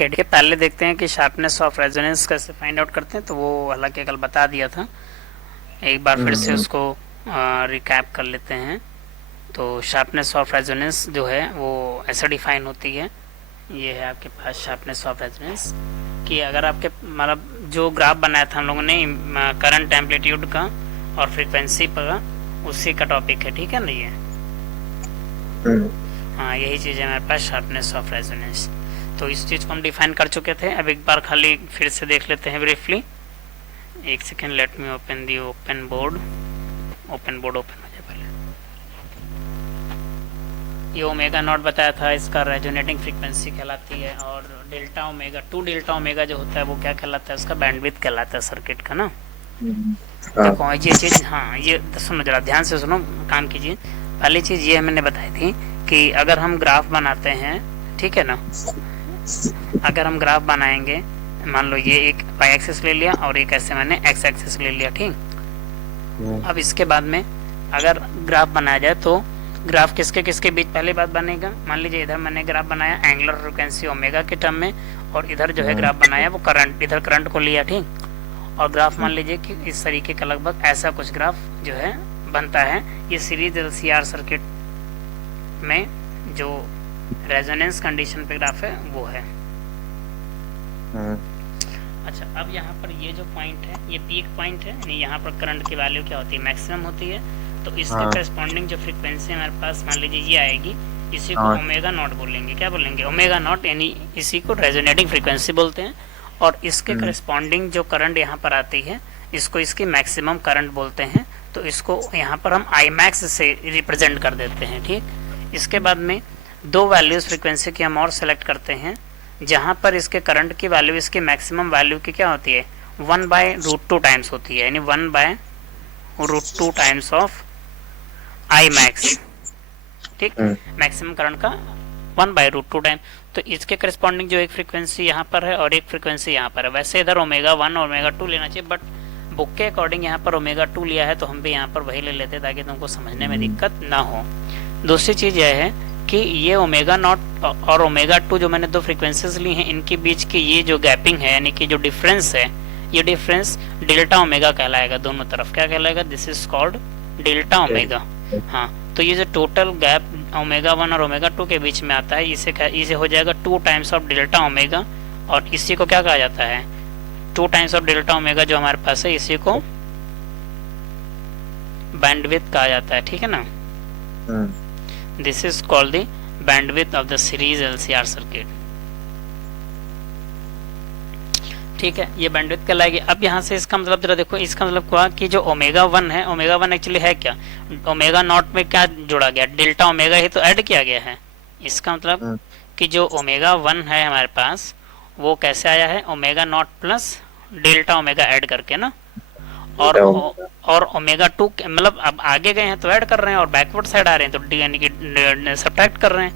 Okay ठीक है, पहले देखते हैं कि शार्पनेस ऑफ रेजोनेंस कैसे फाइंड आउट करते हैं। तो वो हालांकि कल बता दिया था, एक बार फिर से उसको रिकैप कर लेते हैं। तो शार्पनेस ऑफ रेजोनेंस जो है वो ऐसे डिफाइन होती है, ये है आपके पास शार्पनेस ऑफ रेजोनेंस कि अगर आपके मतलब जो ग्राफ बनाया था हम लोगों ने करंट एम्पलीट्यूड का और फ्रीक्वेंसी का, उसी का टॉपिक है, ठीक है ना ये। हाँ, यही चीज़ है हमारे पास शार्पनेस ऑफ रेजोनेंस। तो इस चीज़ को हम डिफाइन कर चुके थे, अब एक बार खाली फिर से देख लेते हैं ब्रीफली। एक सेकेंड, लेट मी ओपन दी ओपन बोर्ड ओपन हो जाए पहले। ये ओमेगा नॉट बताया था, इसका रेजोनेटिंग फ्रीक्वेंसी कहलाती है, और डेल्टा ओमेगा 2 डेल्टा ओमेगा जो होता है वो क्या कहलाता है, उसका बैंडविड्थ कहलाता है सर्किट का ना। देखो ये चीज़, हाँ ये सुनो जरा ध्यान से सुनो, काम कीजिए। पहली चीज़ ये मैंने बताई थी कि अगर हम ग्राफ बनाते हैं, ठीक है ना, अगर हम ग्राफ बनाएंगे, मान लो ये एक वाई एक्सिस ले लिया और एक ऐसे मैंने एक्स एक्सिस ले लिया, ठीक। अब इसके बाद में अगर ग्राफ बनाया जाए तो ग्राफ किसके किसके बीच पहली बात बनेगा। मान लीजिए इधर मैंने ग्राफ बनाया एंगुलर फ्रीक्वेंसी ओमेगा के टर्म में, और इधर जो है ग्राफ बनाया वो करंट, इधर करंट को लिया, ठीक। और ग्राफ मान लीजिए कि इस तरीके का लगभग ऐसा कुछ ग्राफ जो है बनता है। ये सीरीज एलसीआर सर्किट में जो रेजोनेंस कंडीशन पे ग्राफ है वो है। अच्छा, अब यहाँ पर ये जो पॉइंट है ये पीक पॉइंट है, यानी यहाँ पर करंट की वैल्यू क्या होती है, मैक्सिमम होती है। तो इसके करस्पॉन्डिंग जो फ्रीक्वेंसी हमारे पास मान लीजिए ये आएगी, इसी को ओमेगा नॉट बोलेंगे। क्या बोलेंगे, ओमेगा नॉट, यानी इसी को रेजोनेटिंग फ्रीक्वेंसी बोलते हैं। और इसके करस्पॉन्डिंग जो करंट यहाँ पर आती है, इसको इसकी मैक्सिमम करंट बोलते हैं। तो इसको यहाँ पर हम आई मैक्स से रिप्रेजेंट कर देते हैं, ठीक। इसके बाद में दो वैल्यूज फ्रीक्वेंसी की हम और सेलेक्ट करते हैं, जहाँ पर इसके करंट की वैल्यू इसकी मैक्सिमम वैल्यू की क्या होती है, 1/√2 टाइम्स होती है, यानी 1/√2 टाइम्स ऑफ आई मैक्स, ठीक। मैक्सिमम करंट का 1/√2 टाइम। तो इसके करस्पॉन्डिंग जो एक फ्रीक्वेंसी यहाँ पर है और एक फ्रीक्वेंसी यहाँ पर है, वैसे इधर ओमेगा 1 और ओमेगा 2 लेना चाहिए, बट बुक के अकॉर्डिंग यहाँ पर ओमेगा 2 लिया है, तो हम भी यहाँ पर वही ले लेते ताकि तुमको समझने में दिक्कत ना हो। दूसरी चीज़ यह है कि ये ओमेगा नॉट और ओमेगा 2 जो मैंने दो फ्रीक्वेंसीज ली हैं, इनके बीच की ये जो गैपिंग है, यानी कि जो डिफरेंस है, ये डिफरेंस डेल्टा ओमेगा कहलाएगा दोनों तरफ। क्या कहलाएगा, this is called delta omega. हाँ, तो ये जो टोटल गैप ओमेगा 1 और ओमेगा 2 के बीच में आता है, इसे हो जाएगा 2 टाइम्स ऑफ डेल्टा ओमेगा, और इसी को क्या कहा जाता है, 2 टाइम्स ऑफ डेल्टा ओमेगा जो हमारे पास है, इसी को बैंडविड्थ कहा जाता है, ठीक है ना। This is called the bandwidth of the series LCR circuit, ठीक है, ये बैंडविड्थ कहलाएगी। अब यहाँ से इसका मतलब जरा देखो, इसका मतलब क्या कि जो ओमेगा 1 है, ओमेगा 1 एक्चुअली है क्या, ओमेगा नॉट में क्या जोड़ा गया, डेल्टा ओमेगा ही तो ऐड किया गया है। इसका मतलब कि जो ओमेगा 1 है हमारे पास, वो कैसे आया है, omega not plus delta omega add करके ना। और ओमेगा 2 मतलब अब आगे गए हैं तो ऐड कर रहे हैं, और बैकवर्ड साइड आ रहे हैं तो यानी कि सब्ट्रैक्ट कर रहे हैं।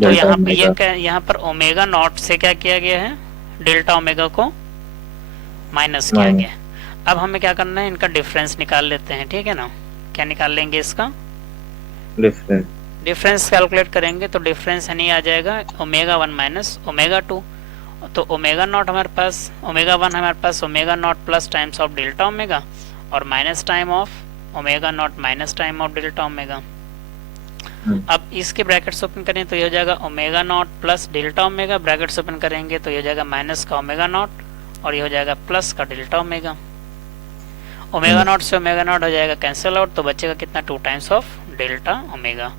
तो यहाँ पे यहाँ पर ओमेगा नॉट से क्या किया गया है, डेल्टा ओमेगा को माइनस किया गया। अब हमें क्या करना है, इनका डिफरेंस निकाल लेते हैं, ठीक है ना। क्या निकाल लेंगे, इसका डिफरेंस कैलकुलेट करेंगे। तो डिफरेंस यानी आ जाएगा ओमेगा 1 माइनस ओमेगा 2। तो ओमेगा नॉट हमारे पास, ओमेगा 1 हमारे पास omega not plus times of delta omega, और minus time of omega not minus time of delta omega. अब इसके ब्रैकेट्स ओपन करें तो ये हो जाएगा omega not plus delta omega, brackets open करेंगे तो ये हो जाएगा माइनस का ओमेगा नॉट, और ये हो जाएगा प्लस का डेल्टा ओमेगा। ओमेगा नॉट से ओमेगा नॉट हो जाएगा कैंसिल आउट, तो बचेगा कितना, 2 टाइम्स ऑफ डेल्टा ओमेगा।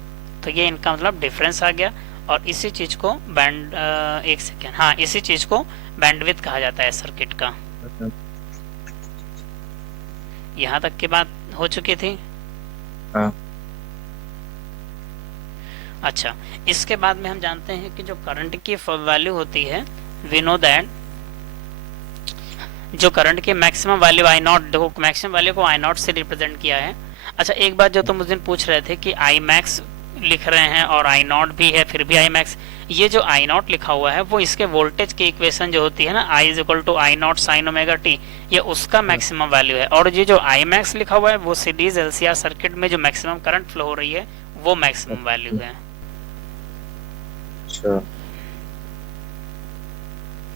तो ये इनका मतलब डिफरेंस आ गया। और इसी चीज को बैंड एक सेकेंड, हाँ इसी चीज को बैंडविड्थ कहा जाता है सर्किट का। यहाँ तक की बात हो चुकी थी। अच्छा, इसके बाद में हम जानते हैं कि जो करंट की वैल्यू होती है, वी नो दैट जो करंट की मैक्सिमम वैल्यू आई नॉट, देखो मैक्सिमम वैल्यू को आई नॉट से रिप्रेजेंट किया है। अच्छा, एक बात जो तुम उस दिन पूछ रहे थे कि आई मैक्स लिख रहे हैं और आई नॉट भी है फिर भी आई मैक्स, ये जो आई नॉट लिखा हुआ है वो इसके वोल्टेज की इक्वेशन जो होती है ना, I is equal to I not sine omega t, ये उसका मैक्सिमम वैल्यू है। और ये जो आई मैक्स लिखा हुआ है वो सीरीज एलसीआर सर्किट में जो मैक्सिमम करंट फ्लो हो रही है वो मैक्सिमम वैल्यू है।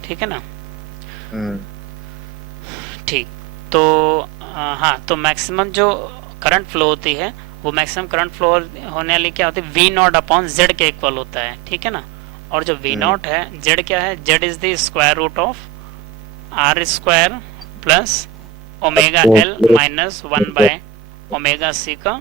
ठीक है ना। हम्म, ठीक। तो हाँ, तो मैक्सिमम जो करंट फ्लो होती है वो मैक्सिमम करंट फ्लो होने वाली क्या होती है, वी नॉट अपॉन जेड के इक्वल होता है, ठीक है ना। और जो वी हम्म, नॉट है, जेड क्या है, Z is the square root of R square plus omega L minus 1 by omega C का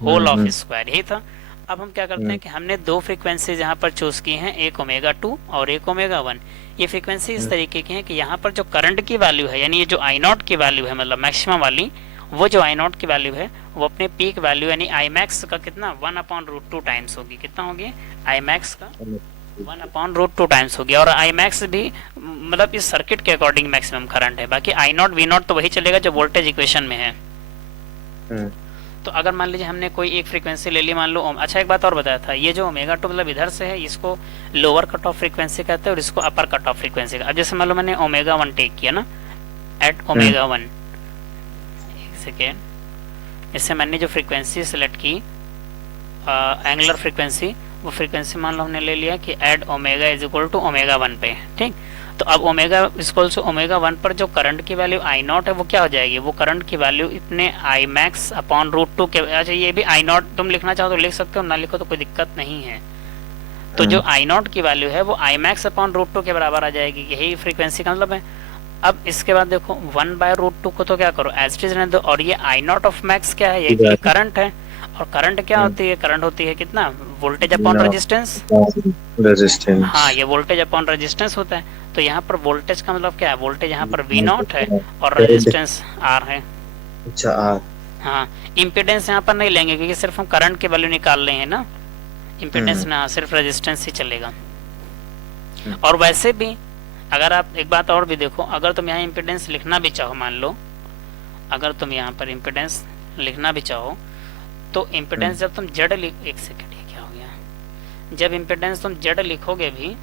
होल ऑफ हम्म, स्क्वायर, यही था। अब हम क्या करते हम्म, हैं कि हमने दो फ्रीक्वेंसीज यहाँ पर चूज की हैं, एक ओमेगा 2 और एक ओमेगा 1। ये फ्रीक्वेंसी इस हम्म, तरीके की है कि यहाँ पर जो करंट की वैल्यू है, यानी ये जो आई नॉट की वैल्यू है, मतलब मैक्सिमम वाली, वो जो आई नॉट की वैल्यू है वो अपने पीक वैल्यू यानी आई मैक्स का कितना 1/√2 टाइम्स होगी। कितना होगी आई मैक्स का, 1/√2 टाइम्स होगी। और आई मैक्स भी मतलब इस सर्किट के अकॉर्डिंग मैक्सिमम करंट है, बाकी आई नॉट वी नॉट तो वही चलेगा जो वोल्टेज इक्वेशन में है। हम्म, तो अगर मान लीजिए हमने कोई एक फ्रीक्वेंसी ले ली, मान लो अच्छा एक बात और बताया था, ये जो ओमेगा 2 मतलब इधर से है, इसको लोअर कट ऑफ फ्रीक्वेंसी कहते हैं और इसको अपर कट ऑफ फ्रीक्वेंसी का। अब जैसे मान लो मैंने ओमेगा 1 टेक किया ना, एट ओमेगा 1, एक सेकेंड, इससे मैंने जो फ्रीक्वेंसी सेलेक्ट की एंगुलर फ्रीक्वेंसी, वो फ्रीक्वेंसी मान लो हमने ले लिया कि at omega is equal to omega 1 पे, ठीक। तो अब ओमेगा इक्वल टू ओमेगा 1 पर जो करंट की वैल्यू आई नॉट है वो क्या हो जाएगी, वो करंट की वैल्यू इतने आई मैक्स अपॉन √2 के, अच्छा ये भी आई नॉट तुम लिखना चाहो तो लिख सकते हो, ना लिखो तो कोई दिक्कत नहीं है। तो जो आई नॉट की वैल्यू है वो आई मैक्स अपॉन √2 के बराबर आ जाएगी, यही फ्रीक्वेंसी का मतलब है। अब इसके बाद देखो 1/√2 को तो क्या करो एज इट इज रहने दो, और ये आई नॉट ऑफ मैक्स क्या है, ये करंट है। और करंट क्या होती है, करंट होती है कितना, वोल्टेज अपॉन रेजिस्टेंस। रेजिस्टेंस। हाँ, ये वोल्टेज अपॉन रेजिस्टेंस होता है। तो यहाँ पर वोल्टेज का मतलब क्या है, वोल्टेज यहाँ पर वी नॉट है और रेजिस्टेंस आर है। अच्छा, आर। हाँ, इम्पिडेंस यहाँ पर नहीं लेंगे क्योंकि सिर्फ हम करंट की वैल्यू निकाल रहे हैं ना, इम्पिडेंस ना, सिर्फ रेजिस्टेंस ही चलेगा। और वैसे भी अगर आप एक बात और भी देखो, अगर तुम यहाँ इम्पिडेंस लिखना भी चाहो, मान लो अगर तुम यहाँ पर इम्पिडेंस लिखना भी चाहो, तो इम्पिडेंस जब तुम जेड एक सेकेंड, ये क्या हो गया, जब इम्पिडेंस तुम जेड लिखोगे भी,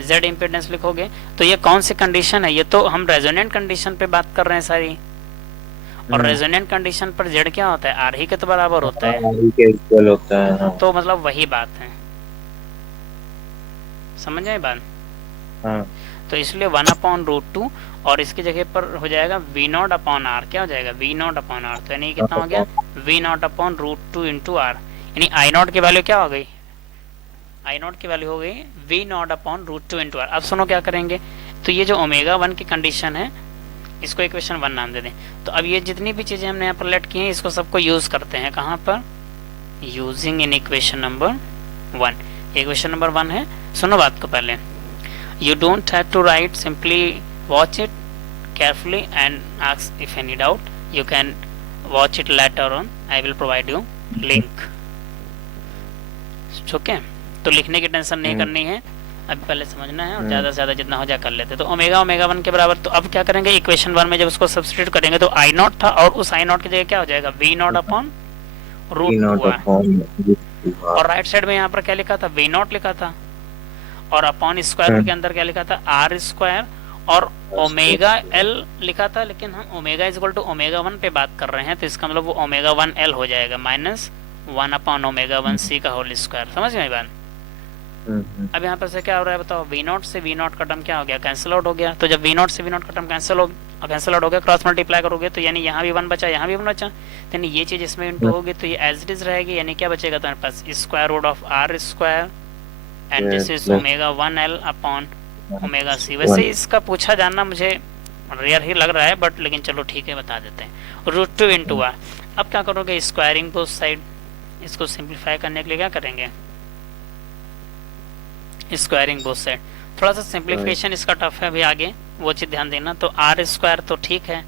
जेड इम्पिडेंस लिखोगे, तो ये कौन सी कंडीशन है, ये तो हम रेजोनेंट कंडीशन पे बात कर रहे हैं सारी। और रेजोनेंट कंडीशन पर जेड क्या होता है, आर ही के तो बराबर होता है, आर के इक्वल होता है। हाँ। तो मतलब वही बात है, समझ आए बात। हाँ। तो इसलिए 1/√2 और इसकी जगह पर हो जाएगा वी नॉट अपॉन आर, क्या हो जाएगा वी नॉट अपॉन आर, तो यानी कितना हो गया V naught upon √2 into R, यानी आई नॉट की वैल्यू क्या हो गई, आई नॉट की वैल्यू हो गई V naught upon √2 into R. अब सुनो क्या करेंगे, तो ये जो ओमेगा 1 की कंडीशन है इसको इक्वेशन 1 नाम दे दें। तो अब ये जितनी भी चीजें हमने यहाँ पर लेट की हैं इसको सबको यूज करते हैं, कहाँ पर, using in equation number 1। Equation number 1 है, सुनो बात को पहले, you don't have to write, simply watch it carefully and ask if any doubt, you can watch it later on, I will provide you link, okay। तो लिखने की tension नहीं करनी है, अभी पहले समझना है और ज़्यादा से ज़्यादा जितना हो जाए कर लेते। तो ओमेगा ओमेगा 1 के बराबर, तो अब क्या करेंगे इक्वेशन 1 में जब उसको सब्स्टिट्यूट करेंगे तो आई नॉट था और उस आई नॉट की जगह क्या हो जाएगा वी नॉट अपॉन √2, और राइट साइड में यहाँ पर क्या लिखा था वी नॉट लिखा था, और अपॉन स्क्वायर के अंदर क्या लिखा था आर स्क्वायर, और ओमेगा एल लिखा था, लेकिन हम omega is equal to omega 1 पे बात कर रहे हैं, तो इसका मतलब वो ओमेगा 1 एल हो जाएगा माइनस 1/ओमेगा 1 सी का होल स्क्वायर, समझ गए बात। अब यहाँ पर से क्या हो रहा है बताओ, वी नॉट से वी नॉट का टर्म क्या हो गया, कैंसिल आउट हो गया। तो जब वी नॉट से वी नॉट का टर्म कैंसिल आउट हो गया, क्रॉस मल्टीप्लाई करोगे तो यानी यहाँ भी 1 बचा, यहाँ भी 1 बचा, तो ये चीज इसमें इंटू होगी, तो ये एज इट इज रहेगी, यानी क्या बचेगा तुम्हारे पास square root of R square and this is omega 1 L upon omega C. वैसे इसका पूछा जानना मुझे रेयर ही लग रहा है, बट लेकिन चलो ठीक है बता देते हैं, √2 इंटू आर। अब क्या करोगे स्क्वायरिंग बोथ साइड, इसको सिंप्लीफाई करने के लिए क्या करेंगे स्क्वायरिंग बोथ साइड। थोड़ा सा सिंप्लीफिकेशन इसका टफ है अभी आगे, वो चीज ध्यान देना। तो आर स्क्वायर तो ठीक है,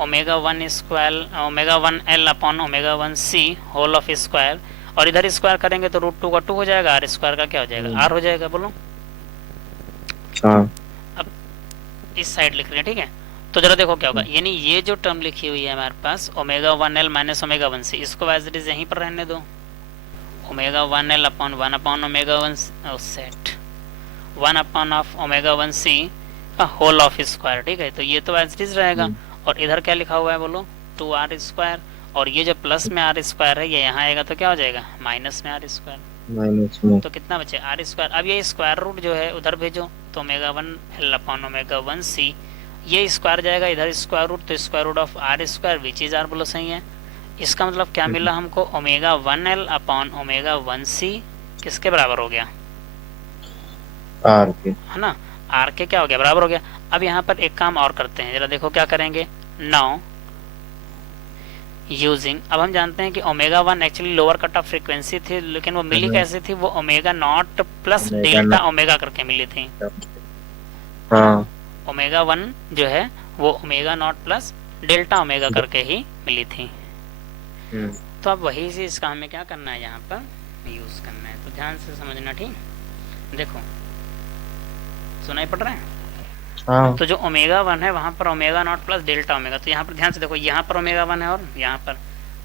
omega 1 L upon omega 1 C whole of square, और इधर स्क्वायर करेंगे तो √2 का 2 हो जाएगा, आर स्क्वायर का क्या हो जाएगा आर हो जाएगा, बोलो। अब इस साइड लिख रहे हैं, ठीक है। तो जरा देखो क्या होगा, यानी ये जो टर्म लिखी हुई है हमारे पास omega 1 L minus omega 1 C, इसको एज इट इज यहीं पर रहने दो, ओमेगा 1 एल अपॉन 1/ओमेगा 1 सेट 1 ऑफ ओमेगा 1 सी का होल ऑफ स्क्वायर, ठीक है। तो ये तो एज इट इज रहेगा, और इधर क्या लिखा हुआ है बोलो 2r स्क्वायर, और ये जो प्लस में आर स्क्वायर है ये यहाँ आएगा तो क्या हो जाएगा माइनस में आर स्क्वायर, माइनस में। तो कितना बचे आर स्क्वायर। अब ये स्क्वायर रूट जो है उधर भेजो तो omega 1 L upon omega 1 C, ये स्क्वायर जाएगा इधर स्क्वायर रूट, तो square root of R square which is R, बोलो सही है। इसका मतलब क्या मिला हमको, omega 1 L upon omega 1 C किसके बराबर हो गया, आर के, है ना, आर के क्या हो गया, बराबर हो गया। अब यहाँ पर एक काम और करते हैं, जरा देखो क्या करेंगे। नाउ यूजिंग, अब हम जानते हैं कि omega 1 actually lower cut off frequency थी, लेकिन वो मिली कैसे थी, वो omega not plus delta omega करके मिली थी। हाँ ओमेगा 1 जो है वो omega not plus delta omega करके ही मिली थी। तो अब वही चीज का हमें क्या करना है, यहाँ पर यूज करना है, तो ध्यान से समझना, ठीक। देखो सुनाई पड़ रहा है। हाँ। तो जो ओमेगा 1 है वहां पर omega not plus delta omega, तो यहाँ पर ध्यान से देखो, यहाँ पर ओमेगा 1 है और यहाँ पर,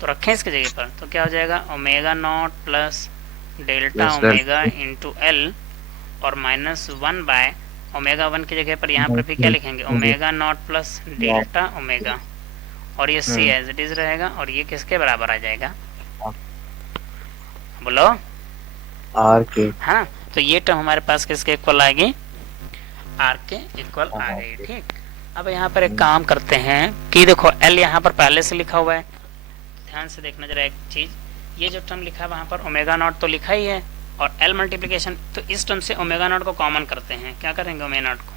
तो रखें इसके जगह पर, तो क्या हो जाएगा omega not plus delta omega into L और माइनस 1 बाय ओमेगा 1 की जगह पर यहाँ पर भी क्या लिखेंगे, omega not plus delta omega, और ये सी एज इट इज रहेगा, और ये किसके बराबर आ जाएगा, बोलो आर के। हाँ, तो ये टर्म हमारे पास किसके इक्वल आएगी, आर के इक्वल आ गई, ठीक। अब यहाँ पर एक काम करते हैं कि देखो एल यहाँ पर पहले से लिखा हुआ है, ध्यान से देखना जरा एक चीज, ये जो टर्म लिखा है वहां पर ओमेगा नॉट तो लिखा ही है, और एल मल्टीप्लिकेशन, तो इस टर्म से ओमेगा नॉट को कॉमन करते हैं, क्या करेंगे ओमेगा नॉट को,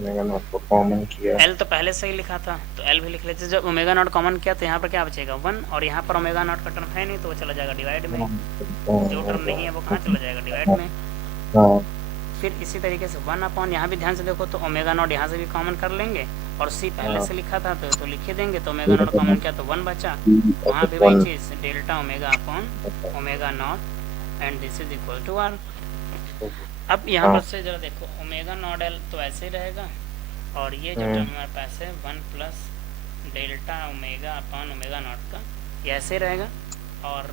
ओमेगा नॉट को कॉमन किया, एल तो पहले से ही लिखा था तो एल भी लिख लेते, जब ओमेगा नॉट कॉमन किया तो यहाँ पर क्या बचेगा 1, और यहाँ पर ओमेगा नॉट का टर्म है नहीं तो वो चला जाएगा डिवाइड में, जो टर्म नहीं है वो कहाँ चला जाएगा, डिवाइड में। फिर इसी तरीके से 1 अपॉन, यहाँ भी ध्यान से देखो तो ओमेगा नॉट यहाँ से भी कॉमन कर लेंगे, और सी पहले से लिखा था तो लिख ही देंगे, तो ओमेगा नॉट कॉमन किया तो 1 बचा, वहाँ भी वही चीज delta omega upon omega naught and this is equal to R. अब यहाँ पर से जरा देखो ओमेगा नॉट एल तो ऐसे ही रहेगा, और ये जो टर्म हमारे पास है 1 plus delta omega upon omega not का, ये ऐसे रहेगा, और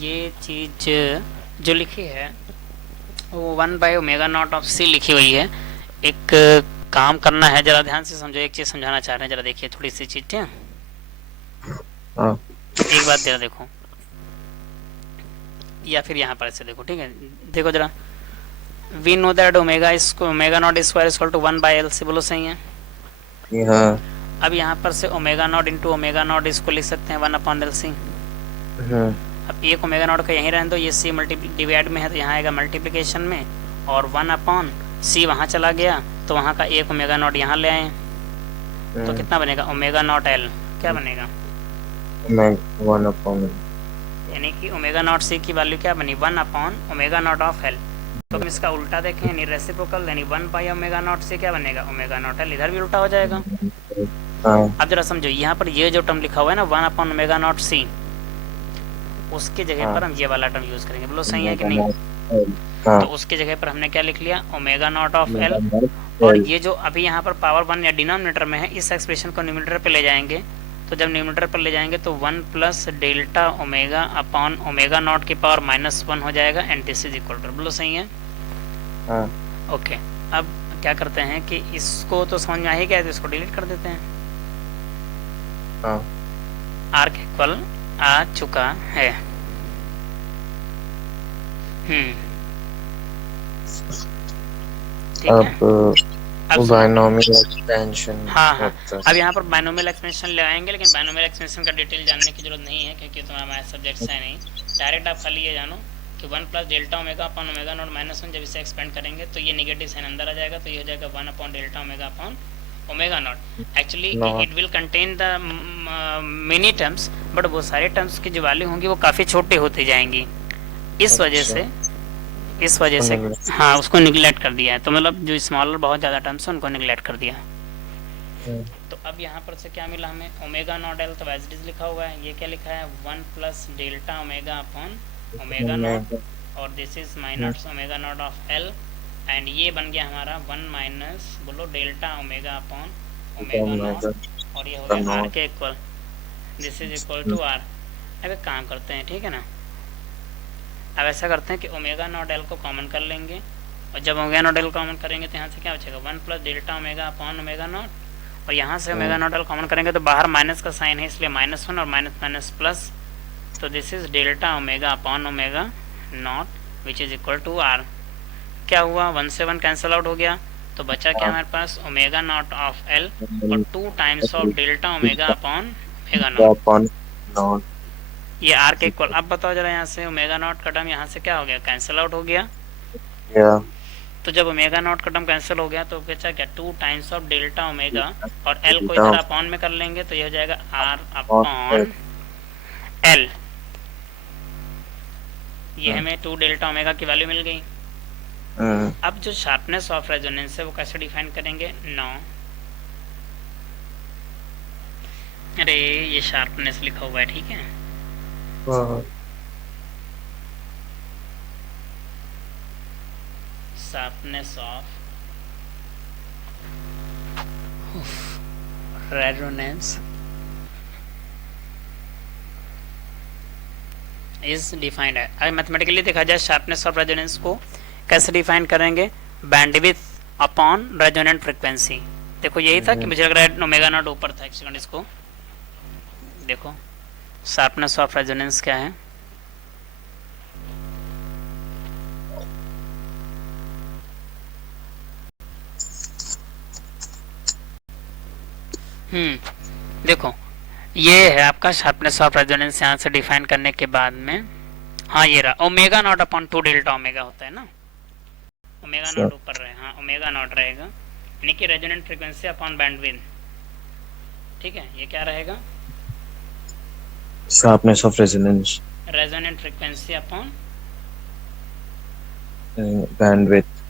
ये चीज जो लिखी है वो 1 बाय ओमेगा नॉट ऑफ सी लिखी हुई है। एक काम करना है, जरा ध्यान से समझो, एक चीज समझाना चाह रहे हैं, जरा देखिए थोड़ी सी चीज, ठीक है। एक बात जरा देखो, या फिर यहाँ पर ऐसे देखो, ठीक है, देखो जरा, we know that omega naught square equal to 1 by L C, बोलो सही है। अब यहाँ पर से omega naught into omega naught इसको लिख सकते हैं 1 अपॉन एल सी। अब एक ओमेगा नॉट का यहीं रहने दो, ये सी डिवाइड में है तो यहाँ आएगा मल्टीप्लिकेशन में, और 1 अपॉन सी वहाँ चला गया तो वहाँ का एक ओमेगा नॉट यहाँ ले आए, तो कितना बनेगा ओमेगा नॉट एल, क्या बनेगा 1 अपॉन, यानी कि ओमेगा नॉट सी की वैल्यू क्या बनी 1 upon omega not of L. तो हम इसका उल्टा देखें यानी रेसिप्रोकल, यानी 1 बाय ओमेगा नॉट से क्या बनेगा ओमेगा नॉट एल, इधर भी उल्टा हो जाएगा। अब जरा समझो, यहाँ पर ये जो टर्म लिखा हुआ है ना 1 अपॉन ओमेगा नॉट सी, उसकी जगह पर हम ये वाला टर्म यूज करेंगे, बोलो सही है कि नहीं। तो उसकी जगह पर हमने क्या लिख लिया ओमेगा नॉट ऑफ एल, और ये जो अभी यहाँ पर पावर 1 या डिनोमिनेटर में है, इस एक्सप्रेशन को न्यूमरेटर पे ले जाएंगे, तो जब न्यूमरेटर पर ले जाएंगे तो 1 plus delta omega upon omega naught की पावर -1 हो जाएगा, and this is equal to, बोलो सही है। ओके, अब क्या करते हैं कि इसको तो समझ में आ ही गया, तो इसको डिलीट कर देते हैं। आर के इक्वल आ चुका है। ठीक है, बायनोमियल एक्सपेंशन। हाँ, अब यहाँ पर बायनोमियल एक्सपेंशन ले आएंगे, लेकिन बायनोमियल एक्सपेंशन का डिटेल जानने की जरूरत नहीं है क्योंकि तुम्हारा मैथ सब्जेक्ट्स है नहीं। डायरेक्ट आप खाली ये जानो कि 1 plus delta omega upon omega not -1, जब इसे एक्सपेंड करेंगे तो ये नेगेटिव साइन अंदर आ जाएगा, तो ये हो जाएगा 1 upon delta omega upon omega not. Actually it will contain the many terms, but वो सारे टर्म्स की जो वैल्यू होंगी वो काफ़ी छोटी होती जाएंगी, इस वजह से हाँ उसको निगलेक्ट कर दिया है। तो मतलब जो स्मॉलर बहुत ज़्यादा टर्म्स है उनको निगलेक्ट कर दिया। तो अब यहाँ पर से क्या मिला हमें ओमेगा नॉट एल, तो एज इट इज लिखा हुआ है, ये क्या लिखा है 1 plus delta omega upon omega not, और this is minus omega not of L, and ये बन गया हमारा 1 माइनस बोलो delta omega upon omega not, और ये हो गया आर के equal, this is equal to R. अब एक काम करते हैं, ठीक है ना, अब ऐसा करते हैं कि ओमेगा नॉट एल को कॉमन कर लेंगे, और जब ओमेगा नॉट एल कॉमन करेंगे तो यहाँ से क्या बचेगा 1 plus delta omega upon omega not, और यहाँ से ओमेगा नॉट एल कॉमन करेंगे तो बाहर माइनस का साइन है इसलिए -1 और माइनस माइनस प्लस, तो this is delta omega upon omega naught which is equal to R. क्या हुआ, 1 से 1 कैंसिल आउट हो गया, तो बचा क्या हमारे पास, ओमेगा नॉट ऑफ एल और 2 times of delta omega upon omega not. Upon not. ये आर के इक्वल। अब बताओ जरा, यहाँ से ओमेगा नॉट का टर्म यहाँ से क्या हो गया, कैंसिल आउट हो गया। या तो जब ओमेगा नॉट का टर्म कैंसिल हो गया तो बचा क्या, 2 टाइम्स ऑफ डेल्टा ओमेगा, और एल को डेल्टा इधर अपॉन में कर लेंगे तो ये हो जाएगा आर और अपॉन एल। ये हमें 2 डेल्टा ओमेगा की वैल्यू मिल गई। अब जो शार्पनेस ऑफ रेजोनेंस है वो कैसे डिफाइन करेंगे, 9। अरे ये शार्पनेस लिखा हुआ है, ठीक है। Sharpness of resonance is defined है। अगर मैथमेटिकली देखा जाए शार्पनेस ऑफ रेजोनेंस को कैसे डिफाइन करेंगे, बैंडविड्थ अपॉन रेजोनेंट फ्रीक्वेंसी। देखो यही था कि मुझे लग रहा है ओमेगा नॉट ऊपर था, एक सेकंड इसको देखो, शार्पनेस ऑफ रेजोनेंस क्या है, देखो ये है आपका शार्पनेस ऑफ रेजोनेंस। यहाँ से डिफाइन करने के बाद में, हाँ ये रहा, omega naught upon 2 delta omega होता है ना, ओमेगा नॉट ऊपर रहे, हाँ ओमेगा नॉट रहेगा, यानी कि रेजोनेंट फ्रीक्वेंसी अपॉन बैंडविड्थ, ठीक है। ये क्या रहेगा, sharpness of resonance resonant frequency upon bandwidth.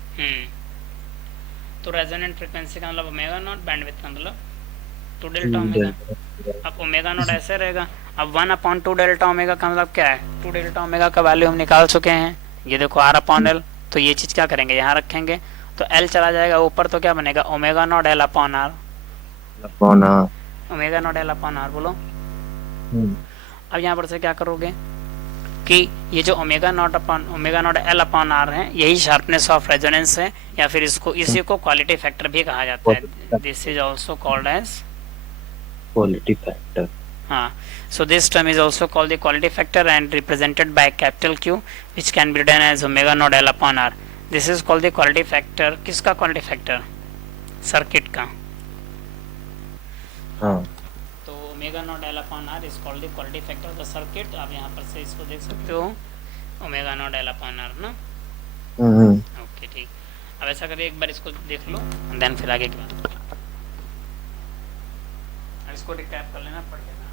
तो रेजोनेंट फ्रीक्वेंसी का मतलब ओमेगा नॉट, बैंडविड्थ का मतलब 2 डेल्टा ओमेगा। अब ओमेगा नॉट ऐसे रहेगा, अब 1 अपॉन 2 डेल्टा ओमेगा का मतलब क्या है, 2 डेल्टा ओमेगा का वैल्यू हम निकाल चुके हैं, ये देखो आर अपॉन एल। तो ये चीज़ क्या करेंगे, यहाँ रखेंगे, तो एल चला जाएगा ऊपर, तो क्या बनेगा, omega not L upon R, omega not L upon R बोलो। अब यहाँ पर से क्या करोगे कि ये जो omega not L upon R है, यही शार्पनेस ऑफ रेजोनेंस है, या फिर इसको इसी को क्वालिटी फैक्टर भी कहा जाता है। This is also called as quality factor. So this term is also called the quality factor and represented by capital Q, which can be written as omega naught L upon R. This is called the quality factor. किसका quality factor, circuit का। तो omega not L upon R is called the quality factor of the circuit. आप यहाँ पर से इसको देख सकते हो, omega not L upon R ना। ओके ठीक। अब ऐसा करिए, एक बार इसको देख लो, देन फिर आगे की बात। इसको रिकैप कर लेना, पढ़ लेना,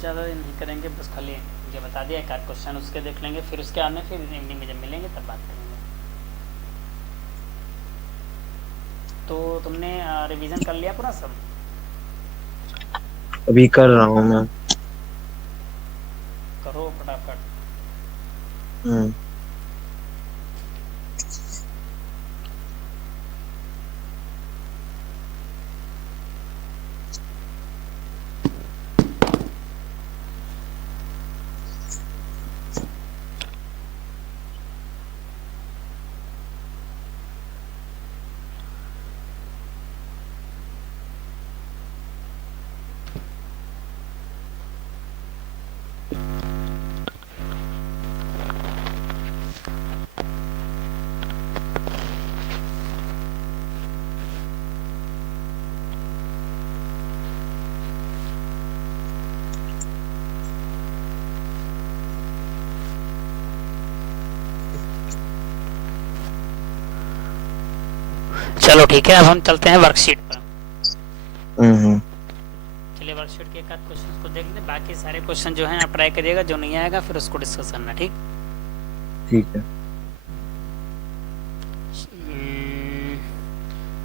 ज़्यादा दिन नहीं करेंगे, बस खाली मुझे बता दिया एक आध क्वेश्चन उसके देख लेंगे, फिर उसके बाद में फिर इवनिंग में जब मिलेंगे तब बात करेंगे। तो तुमने रिवीजन कर लिया पूरा सब? अभी कर रहा हूँ मैं। करो फटाफट। चलो ठीक है, अब हम चलते हैं वर्कशीट पर। चलिए वर्कशीट के एक आध क्वेश्चन को देख लें, बाकी सारे क्वेश्चन जो हैं आप ट्राई करिएगा, जो नहीं आएगा फिर उसको डिस्कस करना, ठीक? ठीक है।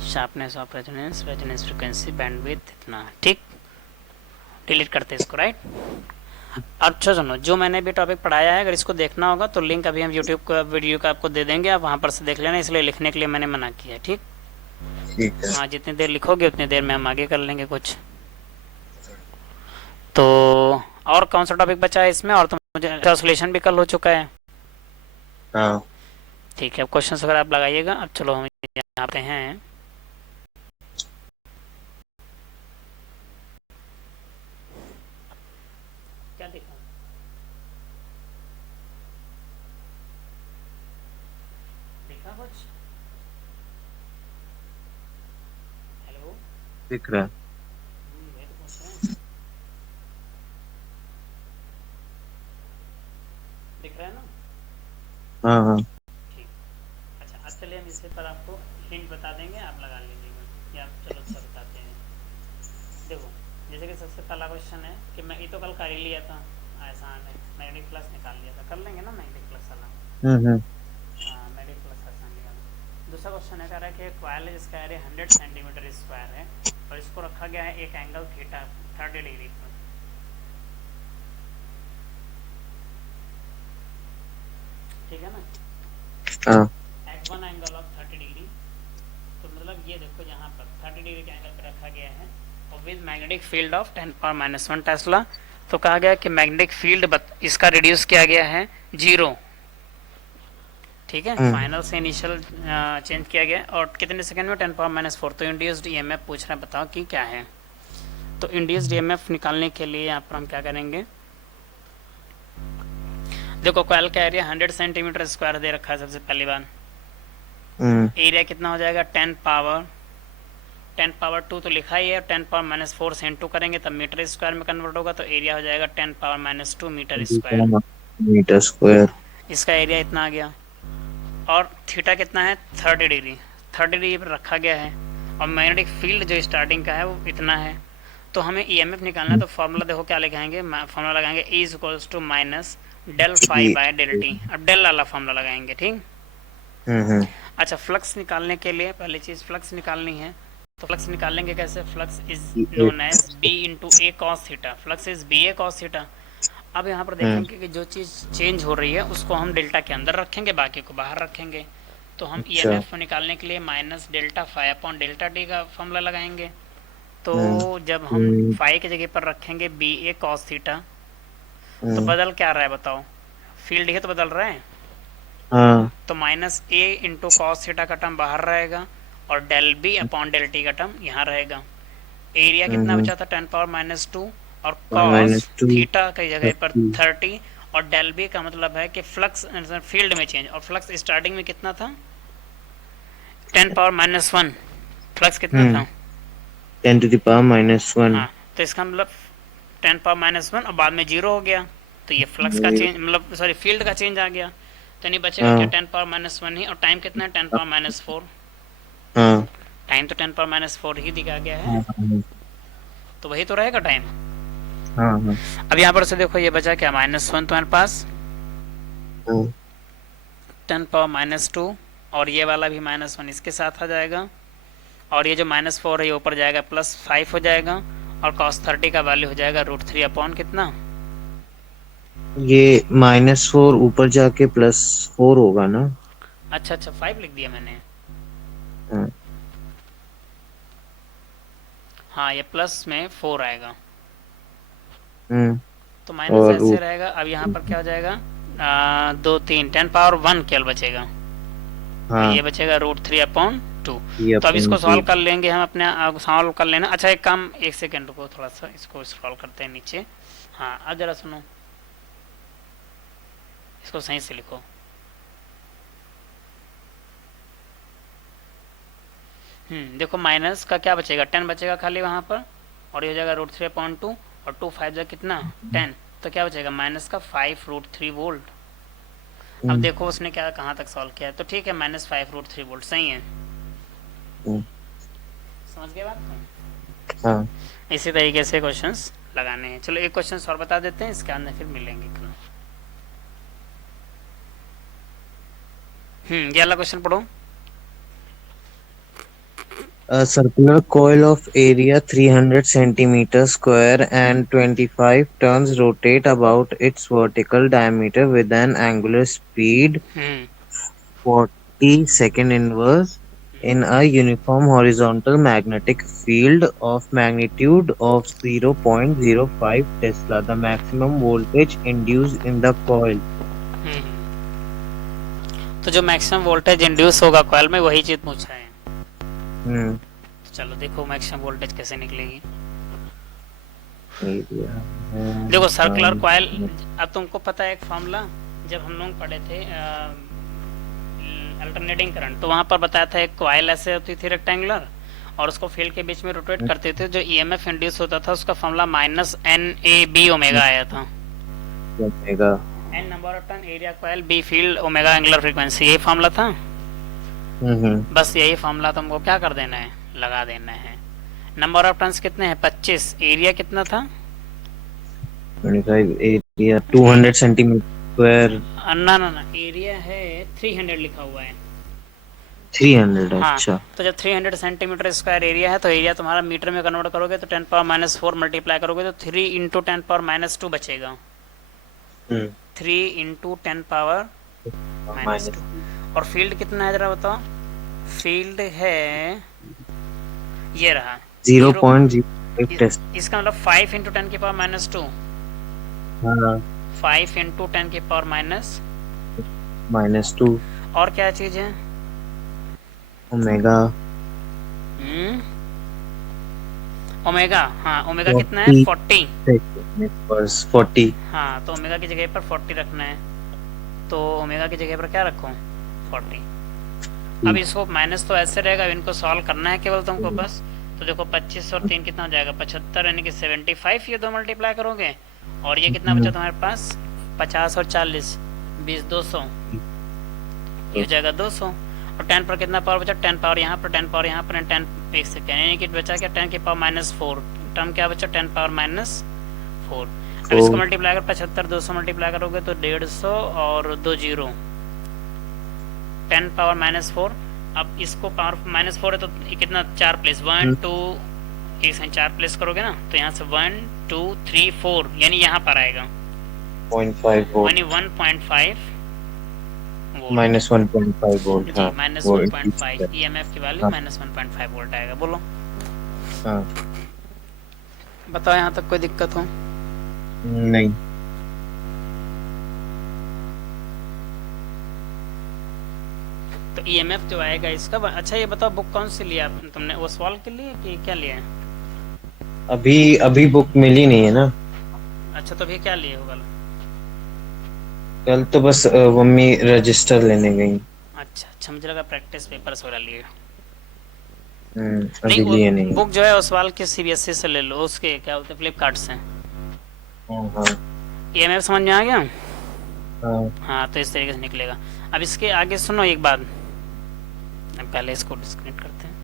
Sharpness of resonance, resonance frequency, bandwidth, इतना ठीक। डिलीट करते हैं इसको, राइट। अच्छा सुनो, जो मैंने भी टॉपिक पढ़ाया है, अगर इसको देखना होगा तो लिंक अभी हम यूट्यूब का वीडियो का आपको दे देंगे, आप वहाँ पर से देख लेना, इसलिए लिखने के लिए मैंने मना किया है, ठीक? ठीक है। हाँ, जितनी देर लिखोगे उतनी देर में हम आगे कर लेंगे कुछ। तो और कौन सा टॉपिक बचा है इसमें? और तो मुझे ट्रांसलेशन भी कल हो चुका है। हाँ ठीक है, अब क्वेश्चन अगर आप लगाइएगा। अब चलो हम यहाँ पे हैं, क्या दिख रहा है। वही तो पूछ रहे हैं। दिख रहा है ना? हाँ हाँ। ठीक। अच्छा, अब चलिए हम इसी पर आपको हिंट बता देंगे, आप लगा लीजिएगा, या आप चलो अच्छा बताते हैं। देखो, जैसे कि सबसे पहला क्वेश्चन है कि मैं ये तो कल कर ही लिया था, आसान है, मैग्नेटिक फ्लक्स निकाल लिया था, कर लेंगे ना मैग्नेटिक फ्लक्स वाला। हम्म। हाँ, मैग्नेटिक फ्लक्स आसान निकाल। दूसरा क्वेश्चन है, कह रहा है कि कॉइल है जिसका एरिया 100 सेंटीमीटर स्क्वायर है और इसको रखा गया है एक एंगल थीटा 30 डिग्री पर। ठीक है ना? हाँ। At one angle of 30 degree, तो मतलब ये देखो यहाँ पर 30 डिग्री के एंगल पर रखा गया है और with magnetic field of 10⁻⁻1 Tesla. तो कहा गया कि मैग्नेटिक फील्ड इसका रिड्यूस किया गया है 0। ठीक है, फाइनल से इनिशियल चेंज किया गया और कितने सेकंड में 10⁻⁻4। तो इंड्यूस्ड ईएमएफ पूछ रहा है, बताओ कि क्या है। तो इंड्यूस्ड ईएमएफ निकालने के लिए यहाँ पर हम क्या करेंगे, देखो कॉइल का एरिया 100 सेंटीमीटर स्क्वायर दे रखा है सबसे पहली बार। एरिया कितना हो जाएगा, 10⁻2 तो लिखा ही है, 10⁻⁻4 से इंटू करेंगे तब मीटर स्क्वायर में कन्वर्ट होगा, तो एरिया हो जाएगा 10⁻⁻2 मीटर स्क्वायर। Metre square. इसका एरिया इतना आ गया और थीटा कितना है, 30 डिग्री, 30 डिग्री पर रखा गया है और मैग्नेटिक फील्ड जो स्टार्टिंग का है वो इतना है। तो हमें ईएमएफ निकालना है, तो फॉर्मूला देखो क्या लगाएंगे, फॉर्मूला लगाएंगे E equals to minus del phi by del t. अब डेल वाला फॉर्मूला लगाएंगे, ठीक। अच्छा, फ्लक्स निकालने के लिए पहली चीज फ्लक्स निकालनी है, तो फ्लक्स निकालेंगे कैसे, flux is known as B into A cos theta, flux is B A cos theta. अब यहाँ पर देखेंगे कि जो चीज़ चेंज हो रही है उसको हम डेल्टा के अंदर रखेंगे, बाकी को बाहर रखेंगे। तो हम ईएमएफ निकालने के लिए minus delta phi upon delta t का फॉर्मूला लगाएंगे। तो जब हम फाई की जगह पर रखेंगे बी ए कॉस थीटा, तो बदल क्या रहा है बताओ, फील्ड ही तो बदल रहा है। तो minus A into cos theta का टर्म बाहर रहेगा और del B upon del t का टर्म यहाँ रहेगा। एरिया कितना बचा था, 10⁻⁻2 और कॉस थीटा की जगह पर 30 और डेल बी का मतलब है कि फ्लक्स फील्ड में चेंज, और फ्लक्स स्टार्टिंग में कितना था, 10⁻⁻1। फ्लक्स कितना था, 10⁻⁻1। हाँ, तो इसका मतलब 10⁻⁻1 और बाद में 0 हो गया, तो ये फ्लक्स का चेंज मतलब सॉरी फील्ड का चेंज आ गया। तो नहीं बचेगा क्या, 10⁻⁻1 ही, और टाइम कितना है 10⁻⁻4। टाइम तो 10⁻⁻4 ही दिखा गया है, तो वही तो रहेगा टाइम। अब यहाँ पर से देखो ये बचा क्या, -1 तुम्हारे पास, 10⁻⁻2 और ये वाला भी -1 इसके साथ आ जाएगा, और ये जो -4 है ये ऊपर जाएगा +5 हो जाएगा, और cos 30 का वैल्यू हो जाएगा √3 अपॉन कितना, ये -4 ऊपर जाके +4 होगा ना। अच्छा 5 लिख दिया मैंने। हाँ, ये प्लस में 4 आएगा, तो माइनस ऐसे रहेगा। अब यहाँ पर क्या हो जाएगा, 2 3 10⁻1 केवल बचेगा, हाँ। ये बचेगा √3 अपॉन 2। तो अब इसको सॉल्व कर लेंगे हम, अपने सॉल्व कर लेना। अच्छा एक काम, एक सेकेंड को थोड़ा सा इसको स्क्रॉल करते हैं नीचे। हाँ, अब जरा सुनो, इसको सही से लिखो। देखो माइनस का क्या बचेगा, 10 बचेगा खाली वहाँ पर, और ये हो जाएगा √3 अपॉन 2 और 2 5 जा कितना 10, तो क्या बचेगा माइनस का 5√3 वोल्ट। अब देखो उसने क्या कहाँ तक सॉल्व किया है, तो ठीक है -5√3 वोल्ट सही है, समझ गए बात को? हाँ। इसी तरीके से क्वेश्चंस लगाने हैं। चलो एक क्वेश्चन और बता देते हैं, इसके अंदर फिर मिलेंगे कल। ये वाला क्वेश्चन पढ़ो। A circular coil of area 300 centimeters square and 25 turns rotate about its vertical diameter with an angular speed 40 second inverse in a uniform horizontal magnetic field of magnitude of 0.05 Tesla. The maximum voltage induced in the coil. तो जो maximum voltage induce होगा coil में वही चीज पूछा है। तो चलो देखो मैक्सिमम वोल्टेज कैसे निकलेगी। देखो सर्कुलर कॉइल, अब तुमको पता है एक फॉर्मूला, जब हम लोग पढ़े थे अल्टरनेटिंग करंट, तो वहां पर बताया था एक कॉइल ऐसे होती थी रेक्टेंगुलर, और उसको फील्ड के बीच में रोटेट करते थे, जो ईएमएफ इंड्यूस होता था उसका formula minus N A B omega आया था। Omega N number of turn area coil, B field, omega angular frequency, यही फॉर्मूला था। बस यही फॉर्मूला तुमको क्या कर देना है, लगा देना है। नंबर ऑफ टर्न्स कितने हैं 25, एरिया कितना था 25, एरिया 200 सेंटीमीटर स्क्वायर। ना ना ना, एरिया है 300 लिखा हुआ है। 300, हाँ, अच्छा। तो जब 300 सेंटीमीटर स्क्वायर एरिया है तो एरिया तुम्हारा मीटर में कन्वर्ट करोगे तो 10⁻⁴ मल्टीप्लाई करोगे तो 3 इंटू 10⁻² बचेगा। 3 इंटू 10⁻²। और फील्ड कितना है जरा बताओ। फील्ड है ये रहा 0.05 इसका मतलब 5 इंटू 10⁻²। हाँ 5 इंटू 10⁻²। और क्या चीज है ओमेगा। ओमेगा। हाँ, ओमेगा कितना है 40। 40। हाँ, तो ओमेगा की जगह पर 40 रखना है, तो ओमेगा की जगह पर क्या रखो 40। अब इसको माइनस तो ऐसे रहेगा, इनको सॉल्व करना है केवल तुमको बस। तो देखो 25 और 3 कितना हो जाएगा 75, यानी कि 75, ये दो मल्टीप्लाई करोगे और ये कितना बचा तुम्हारे पास 50 और 40, 20, 200, ये हो जाएगा 200। और 10 पर कितना पावर बचा, 10 पावर यहाँ पर, 10 पावर यहाँ पर, 10 एक सेकेंड, यानी कि बचा क्या 10 की पावर -4, टर्म क्या बचा 10 पावर -4। अब इसको मल्टीप्लाई कर 75 200 मल्टीप्लाई करोगे तो 150 और 2 0, 10 पावर -4। अब इसको पावर -4 है तो कितना 4 प्लेस 1 2 एक से 4 प्लेस करोगे ना, तो यहाँ से 1 2 3 4, यानी यहाँ पर आएगा 0.5 वोल्ट, यानी 1.5 -1.5 वोल्ट। जी, हाँ -1.5 ईएमएफ की वैल्यू -1.5 वोल्ट आएगा। बोलो हाँ। बताओ यहाँ तक कोई दिक्कत हो। नहीं। तो ईएमएफ जो आएगा इसका। अच्छा ये बताओ बुक कौन सी लिया तुमने, वो सॉल्व के लिए कि क्या लिया है? अभी बुक मिली नहीं है ना। अच्छा, तो अभी क्या लिए हो कल तो बस मम्मी रजिस्टर लेने गई। अच्छा, मुझे लगा प्रैक्टिस पेपर्स वगैरह लिए। अभी लिए नहीं। बुक जो है ओसवाल के सीबीएसई से ले लो, उसके क्या बोलते हैं फ्लिपकार्ट से। हाँ ईएमएफ समझ में आ गया? हाँ। हाँ, तो इस तरीके से निकलेगा। अब इसके आगे सुनो एक बात, पहले इसको डिस्कनेक्ट करते हैं।